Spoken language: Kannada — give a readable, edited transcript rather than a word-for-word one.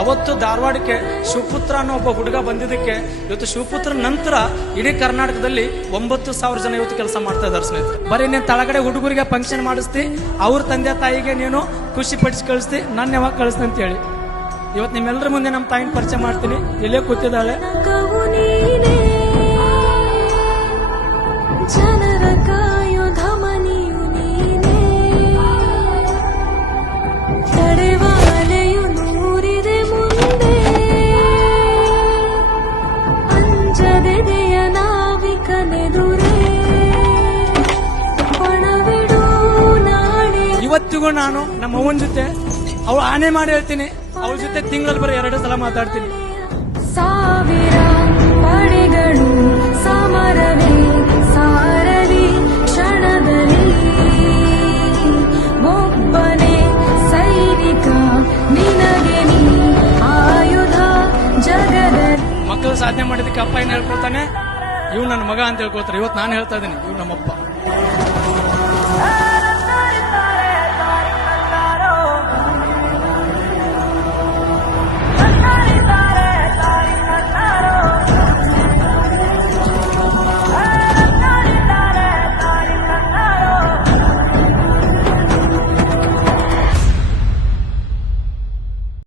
ಅವತ್ತು ಧಾರವಾಡಕ್ಕೆ ಶಿವಪುತ್ರ ಅನ್ನೋ ಒಬ್ಬ ಹುಡುಗ ಬಂದಿದ್ದಕ್ಕೆ ಇವತ್ತು ಶಿವಪುತ್ರ ನಂತರ ಇಡೀ ಕರ್ನಾಟಕದಲ್ಲಿ 9,000 ಜನ ಇವತ್ತು ಕೆಲಸ ಮಾಡ್ತಾ ಇದ್ದಾರೆ ಸ್ನೇಹಿತರೆ. ಬರೀ ನೀನು ತಳಗಡೆ ಹುಡುಗರಿಗೆ ಫಂಕ್ಷನ್ ಮಾಡಿಸ್ತಿ, ಅವ್ರ ತಂದೆ ತಾಯಿಗೆ ನೀನು ಖುಷಿ ಪಡಿಸಿ ಕಳಿಸ್ತಿ, ನನ್ನ ಯಾವಾಗ ಕಳಿಸ್ತಿ ಅಂತ ಹೇಳಿ ಇವತ್ತು ನಿಮ್ಮೆಲ್ಲರ ಮುಂದೆ ನಮ್ಮ ತಾಯಿನ ಪರಿಚಯ ಮಾಡ್ತೀನಿ. ಇಲ್ಲೇ ಕೂತಿದ್ದಾಳೆ. ಜನರ ಕಾಯುಧ ಮನಿಯು ನೀನೇ, ತಡೆವಾಲೆಯು ನೂರಿದೆ ಮುಂದೆ, ಅಂಜದೆದೆಯ ನಾವಿಕನೆದುರೇ ಪಣವಿಡು ನಾಳೆ. ಇವತ್ತಿಗೂ ನಾನು ನಮ್ಮ ಅವ್ವನ ಜೊತೆ ಅವಳು ಆನೆ ಮಾಡಿ ಹೇಳ್ತೀನಿ, ಅವಳ ಜೊತೆ ತಿಂಗಳಲ್ಲಿ ಬರೀ 2 ಸಲ ಮಾತಾಡ್ತೀನಿ. ಸಾವಿರ ಪಡೆಗಳು ಸಮರವೇ ಸಾರಲಿ ಕ್ಷಣದಲ್ಲಿ, ಒಬ್ಬನೇ ಸೈನಿಕ ನಿನಗೆ ನೀ ಆಯುಧ ಜಗದಲ್ಲಿ. ಮಕ್ಕಳು ಸಾಧನೆ ಮಾಡಿದಕ್ಕೆ ಅಪ್ಪ ಏನ್ ಹೇಳ್ಕೊಳ್ತಾನೆ, ಇವ್ ನನ್ನ ಮಗ ಅಂತ ಹೇಳ್ಕೊಳ್ತಾರೆ. ಇವತ್ತು ನಾನು ಹೇಳ್ತಾ ಇದ್ದೀನಿ, ಇವ್ ನಮ್ಮಪ್ಪ.